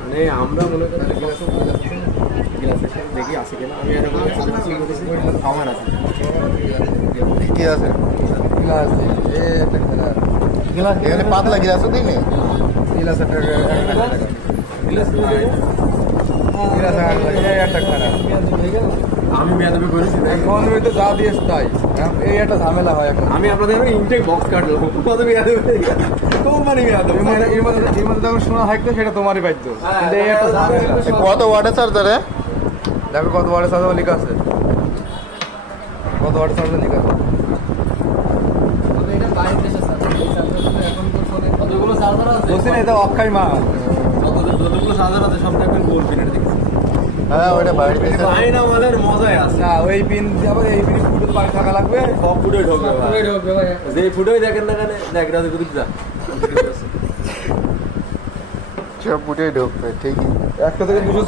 মানে আমরা মনে করি দেখি আসে কিনা। আমি এরকম আমার আছে। কি আছে? পাতলা গ্লাস কালার। গ্লাস গ্লাস একটা- এই একটা খারাপ আমি বেয়াদবি করেছি। এখন ওই তো যা দিয়েছ তাই। এই একটা ঝামেলা হয় এখন। আমি আপনাদের ইনটেক বক্স কাটলাম কত বেয়াদবি কোম্পানি বেয়াদবি এর এর মধ্যে- এর মধ্যে যখন শোনা থাকতো সেটা তোমারই পাইতো এই একটা ঝামেলা। কত ওয়াটের চার্জারে দেখো কত ওয়াটের চার্জার লেখা আছে। কত ওয়াটের চার্জার লেখা আছে। বলছি না এটা অক্ষয় মা যতগুলো চার্জার আছে সব দেখবেন গোল পিনের দেখেছি হ্যাঁ ওইটা বাইরে দিছে চাইনা মালের মজাই আছে। না ওই পিন যাবে এই পিন ফুটে তো থাকা লাগবে। সব ফুটোই ঢোকবে ভাই। যে ফুটেই দেখেন না কেন দেখ রাতে যা সব ফুটে ঢুকবে ঠিকই। একটা থেকে দুশো